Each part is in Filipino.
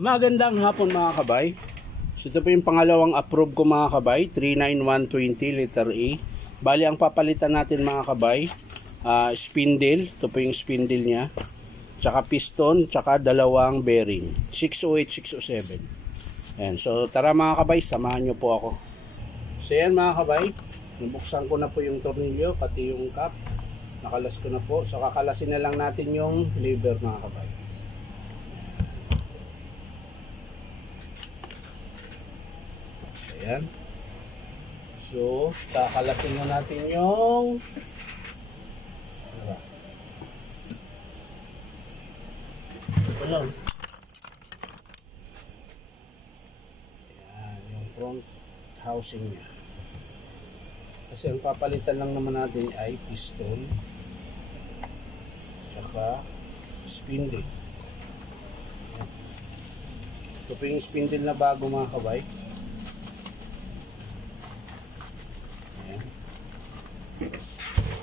Magandang hapon mga kabay. So ito po yung pangalawang approve ko mga kabay, 39120 letter A. Bali ang papalitan natin mga kabay, spindle, ito po yung spindle nya, tsaka piston, tsaka dalawang bearing, 608, 607. Ayan, so tara mga kabay, samahan nyo po ako. So yan mga kabay, nabuksan ko na po yung tornilyo, pati yung cap, nakalas ko na po. So kakalasin na lang natin yung lever mga kabay. Ayan. So, kakalasin na natin yung ito lang. Ayan, yung front housing nya. Kasi ang papalitan lang naman natin ay piston tsaka spindle. Ayan. Ito po yung spindle na bago mga kabay.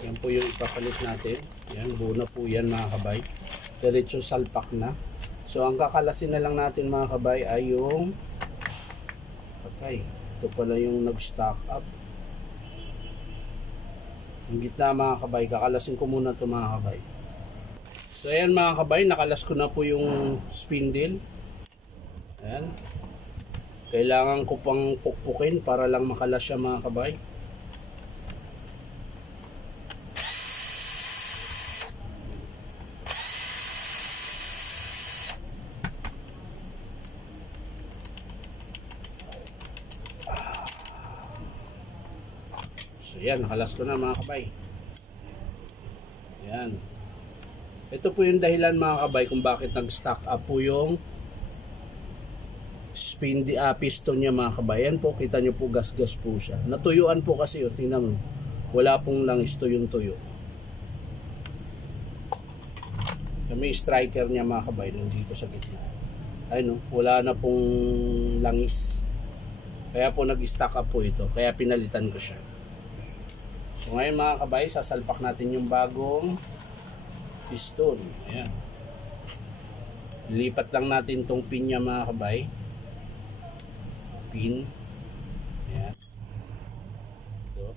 Yan po yung ipapalit natin. Yan, buo na po yan mga kabay. Diretso salpak na. So ang kakalasin na lang natin mga kabay ay yung patay. Ito pala yung nag-stock up. Yung gitna mga kabay, kakalasin ko muna ito mga kabay. So ayan mga kabay, nakalas ko na po yung spindle. Ayan. Kailangan ko pang pukpukin para lang makalas siya mga kabay. So yan, nakalas ko na mga kabay. Yan. Ito po yung dahilan mga kabay kung bakit nag-stock up po yung piston niya mga kabay. Yan po, kita nyo po gas-gas po siya. Natuyuan po kasi, tingnan mo. Wala pong langis to yung tuyo. May striker niya mga kabay nandito sa gitna. Ayun, wala na pong langis. Kaya po nag-stock up po ito. Kaya pinalitan ko siya. So ngayon mga kabay, sasalpak natin yung bagong piston. Ayan. Lilipat lang natin tong pin niya mga kabay. Pin. Ayan. Ito.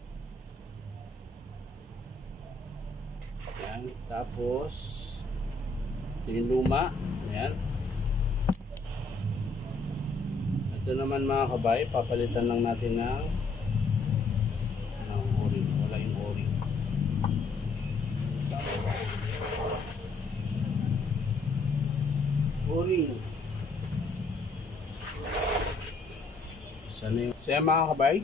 Ayan. Tapos ito yung luma. Ayan. Ito naman mga kabay, papalitan lang natin ng o-ring. Wala yung o-ring. O-ring. Sana yung... So yan mga kabay,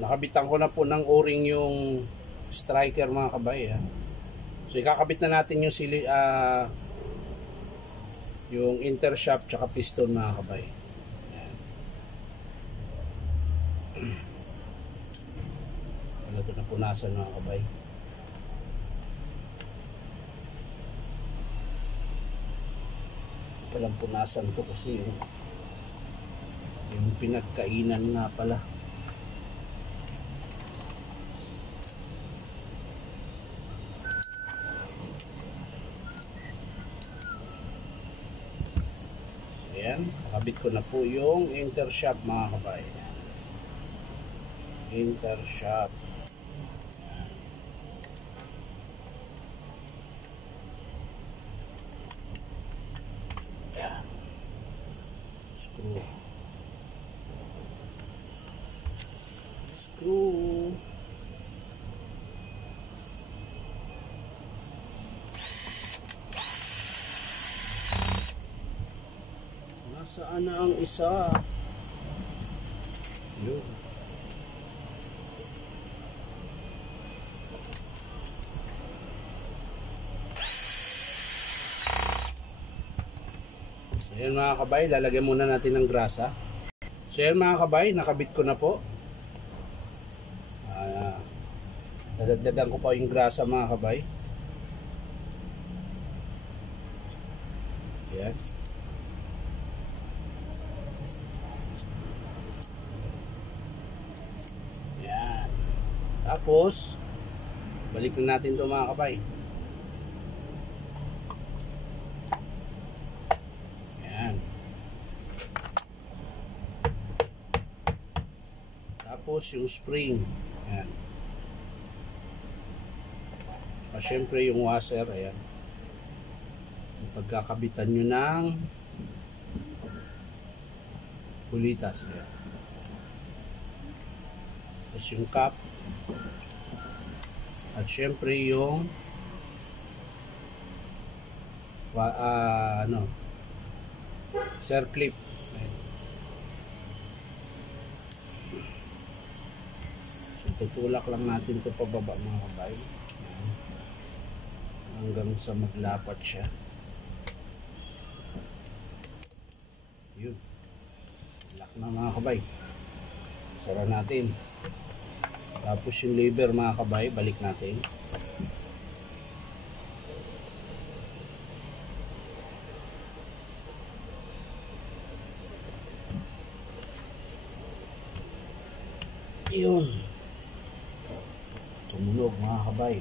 nakabitan ko na po ng o-ring yung striker mga kabay. So ikakabit na natin yung yung intershaft tsaka piston mga kabay. Wala ito na punasan mga kabay. Palang punasan to kasi yung pinagkainan nga pala. So yan, nakabit ko na po yung intershaft mga kabay. Intershaft. Yan. Screw. Screw. Nasaan na ang isa? Yun. So yan mga kabay, lalagyan muna natin ng grasa. So yan mga kabay, nakabit ko na po. Dadagdagan ko pa yung grasa mga kabay. Yan. Yan. Tapos balik na natin ito mga kabay. Tapos yung spring. Ayan. At syempre yung washer. Ayan. Pagkakabitan nyo ng bulitas. Ayan. Tapos yung cap. At syempre yung circlip. Ayan. So tutulak lang natin ito pababa mga kabay. Ayan. Hanggang sa maglapat siya. Yun. Lock na mga kabay. Sara natin. Tapos yung lever mga kabay, balik natin. Yun. Tumunog mga kabay.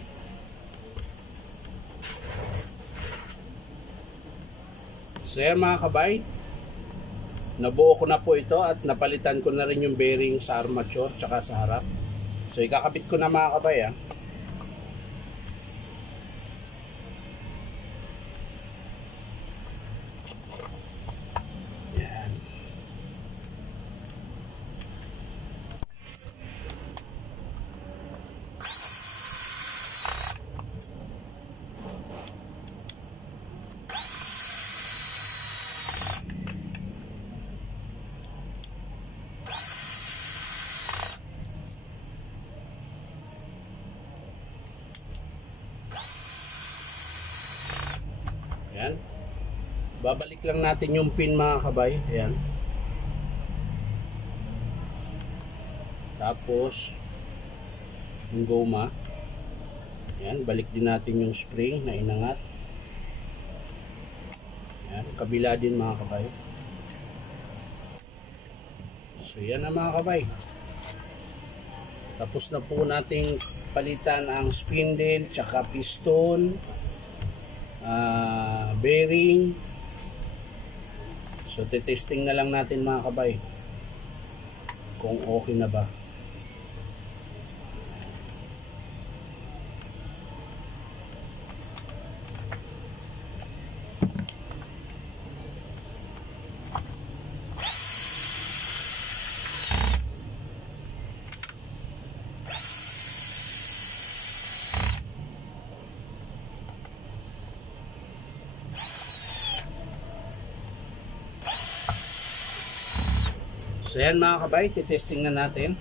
So yan mga kabay, nabuo ko na po ito at napalitan ko na rin yung bearing sa armature tsaka sa harap. So ikakabit ko na mga kabay ah. Yan. Ayan. Babalik lang natin yung pin mga kabay. Ayan. Tapos yung goma. Ayan. Balik din natin yung spring na inangat. Ayan. Kabila din mga kabay. So yan na mga kabay. Tapos na po nating palitan ang spindle tsaka piston, bearing. So testing na lang natin mga kabay kung okay na ba. So yan mga kabay, titesting na natin.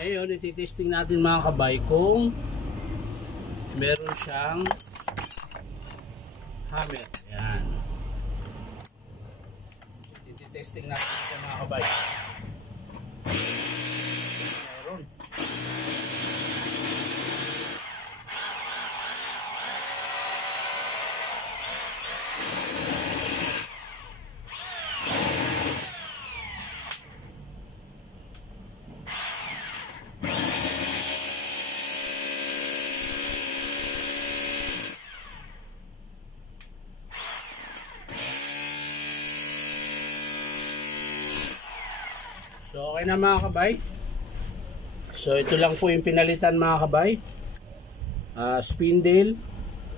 Ngayon, ititesting natin mga kabay kung meron siyang hammer. Yan. Testing natin ito mga kabay. Meron. So okay na mga kabay. So ito lang po yung pinalitan mga kabay. Spindle,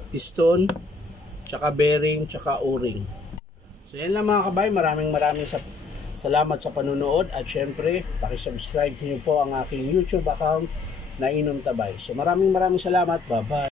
piston, tsaka bearing, tsaka o-ring. So yan lang mga kabay. Maraming salamat sa panunood. At syempre, pakisubscribe niyo po ang aking YouTube account na Inom Tabay. So maraming salamat. Bye bye.